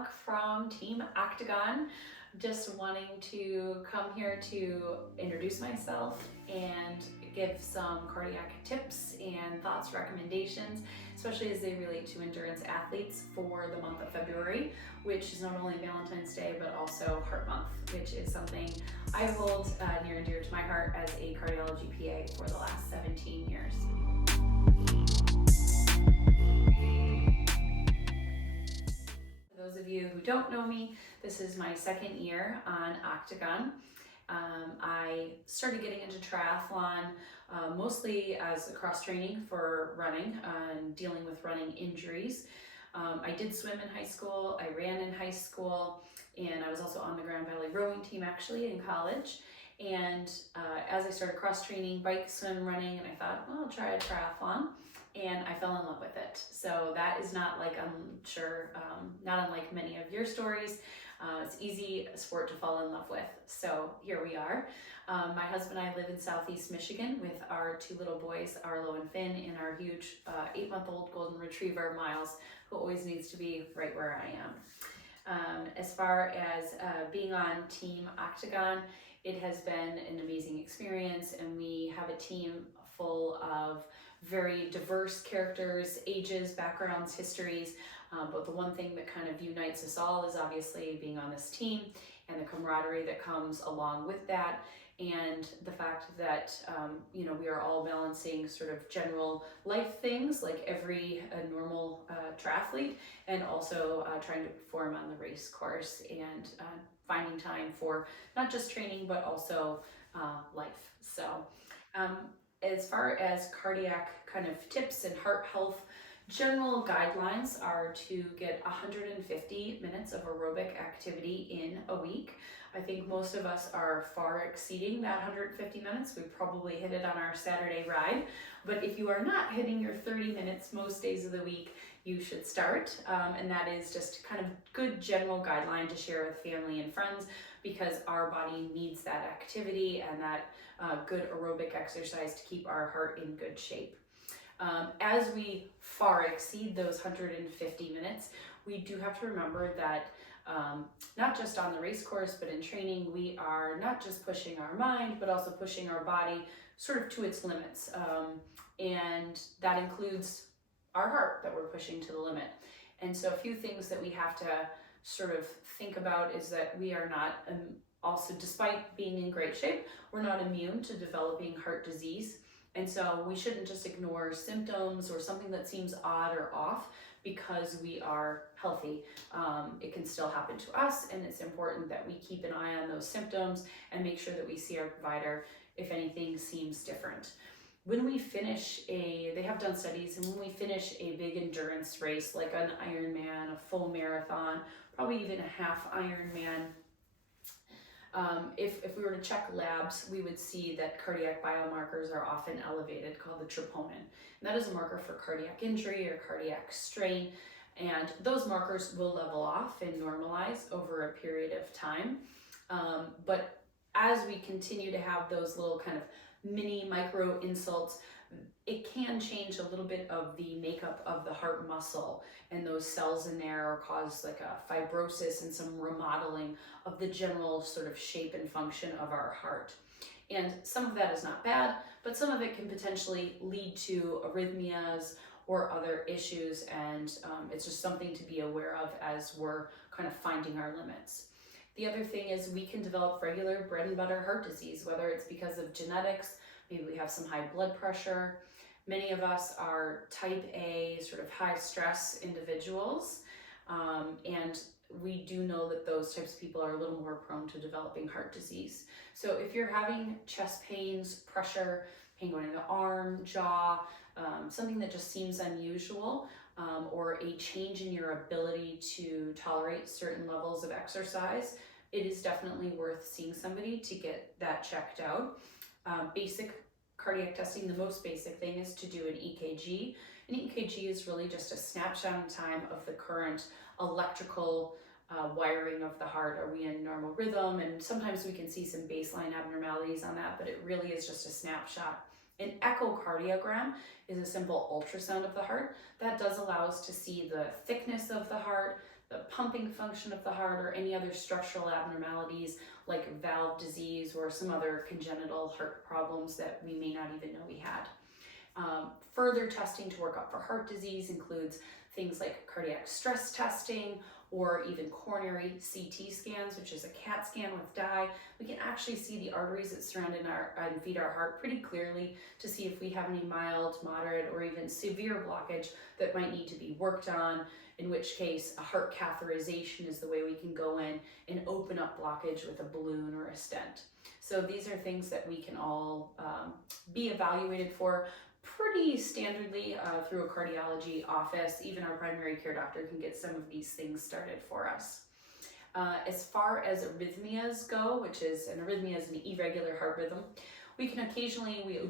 LeBlanc from Team Octagon. Just wanting to come here to introduce myself and give some cardiac tips and thoughts, recommendations, especially as they relate to endurance athletes for the month of February, which is not only Valentine's Day, but also Heart Month, which is something I hold near and dear to my heart as a cardiology PA for the last 17 years. For those of you who don't know me, this is my second year on Octagon. I started getting into triathlon mostly as a cross training for running and dealing with running injuries. I did swim in high school, I ran in high school, and I was also on the Grand Valley rowing team actually in college. And as I started cross training, bike, swim, running, and I thought, well, I'll try a triathlon. And I fell in love with it. So that is not like, I'm sure, not unlike many of your stories. It's easy sport to fall in love with. So here we are. My husband and I live in Southeast Michigan with our two little boys, Arlo and Finn, and our huge 8-month-old golden retriever, Miles, who always needs to be right where I am. As far as being on Team Octagon, it has been an amazing experience, and we have a team full of very diverse characters, ages, backgrounds, histories, but the one thing that kind of unites us all is obviously being on this team and the camaraderie that comes along with that, and the fact that we are all balancing sort of general life things like every normal triathlete, and also trying to perform on the race course and finding time for not just training but also life. So as far as cardiac kind of tips and heart health, general guidelines are to get 150 minutes of aerobic activity in a week. I think most of us are far exceeding that 150 minutes. We probably hit it on our Saturday ride. But if you are not hitting your 30 minutes most days of the week, you should start. And that is just kind of good general guideline to share with family and friends, because our body needs that activity and that good aerobic exercise to keep our heart in good shape. As we far exceed those 150 minutes, we do have to remember that not just on the race course, but in training, we are not just pushing our mind, but also pushing our body sort of to its limits. And that includes our heart that we're pushing to the limit. And so a few things that we have to sort of think about is that we are not, also despite being in great shape, we're not immune to developing heart disease. And so we shouldn't just ignore symptoms or something that seems odd or off because we are healthy. It can still happen to us, and it's important that we keep an eye on those symptoms and make sure that we see our provider if anything seems different. When we finish they have done studies, and when we finish a big endurance race like an Ironman, a full marathon, probably even a half Ironman, if we were to check labs, we would see that cardiac biomarkers are often elevated, called the troponin. And that is a marker for cardiac injury or cardiac strain. And those markers will level off and normalize over a period of time. But as we continue to have those little kind of mini micro insults, it can change a little bit of the makeup of the heart muscle and those cells in there, or cause like a fibrosis and some remodeling of the general sort of shape and function of our heart. And some of that is not bad, but some of it can potentially lead to arrhythmias or other issues, and it's just something to be aware of as we're kind of finding our limits. The other thing is we can develop regular bread and butter heart disease, whether it's because of genetics, maybe we have some high blood pressure. Many of us are type A, sort of high stress individuals, and we do know that those types of people are a little more prone to developing heart disease. So if you're having chest pains, pressure, pain going in the arm, jaw, something that just seems unusual, or a change in your ability to tolerate certain levels of exercise, it is definitely worth seeing somebody to get that checked out. Basic cardiac testing, the most basic thing is to do an EKG. An EKG is really just a snapshot in time of the current electrical wiring of the heart. Are we in normal rhythm? And sometimes we can see some baseline abnormalities on that, but it really is just a snapshot. An echocardiogram is a simple ultrasound of the heart that does allow us to see the thickness of the heart, the pumping function of the heart or any other structural abnormalities like valve disease or some other congenital heart problems that we may not even know we had. Further testing to work up for heart disease includes things like cardiac stress testing or even coronary CT scans, which is a CAT scan with dye. We can actually see the arteries that surround and feed our heart pretty clearly to see if we have any mild, moderate, or even severe blockage that might need to be worked on, in which case a heart catheterization is the way we can go in and open up blockage with a balloon or a stent. So these are things that we can all be evaluated for pretty standardly through a cardiology office. Even our primary care doctor can get some of these things started for us. As far as arrhythmias go, which is an arrhythmia is an irregular heart rhythm, we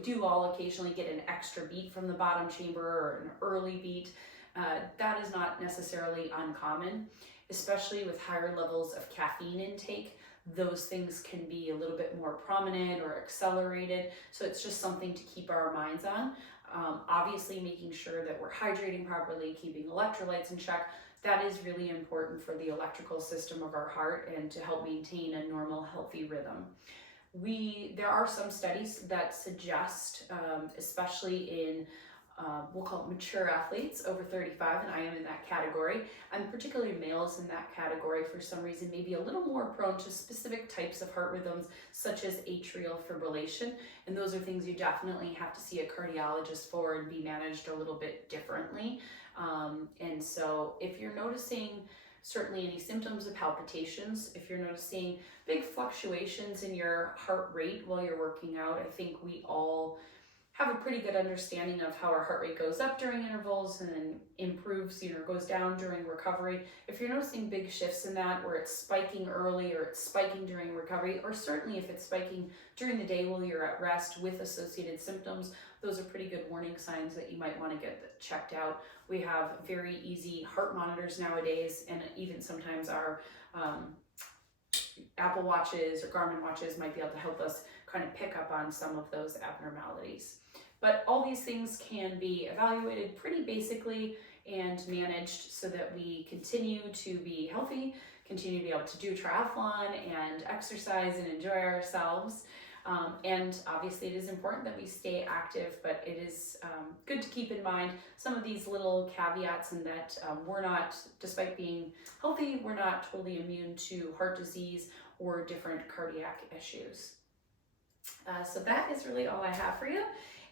do all occasionally get an extra beat from the bottom chamber or an early beat. That is not necessarily uncommon, especially with higher levels of caffeine intake. Those things can be a little bit more prominent or accelerated. So it's just something to keep our minds on. Obviously making sure that we're hydrating properly, keeping electrolytes in check. That is really important for the electrical system of our heart and to help maintain a normal, healthy rhythm. There are some studies that suggest, especially in we'll call it mature athletes over 35, and I am in that category, and particularly males in that category for some reason may be a little more prone to specific types of heart rhythms such as atrial fibrillation, and those are things you definitely have to see a cardiologist for and be managed a little bit differently. And so if you're noticing certainly any symptoms of palpitations, if you're noticing big fluctuations in your heart rate while you're working out, I think we all have a pretty good understanding of how our heart rate goes up during intervals and then improves, goes down during recovery. If you're noticing big shifts in that, where it's spiking early or it's spiking during recovery, or certainly if it's spiking during the day while you're at rest with associated symptoms, those are pretty good warning signs that you might want to get checked out. We have very easy heart monitors nowadays, and even sometimes our Apple Watches or Garmin watches might be able to help us kind of pick up on some of those abnormalities. But all these things can be evaluated pretty basically and managed so that we continue to be healthy, continue to be able to do triathlon and exercise and enjoy ourselves. And obviously it is important that we stay active, but it is good to keep in mind some of these little caveats, and that we're not, despite being healthy, we're not totally immune to heart disease or different cardiac issues. So that is really all I have for you.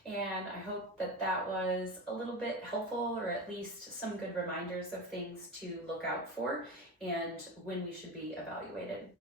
And I hope that that was a little bit helpful, or at least some good reminders of things to look out for and when we should be evaluated.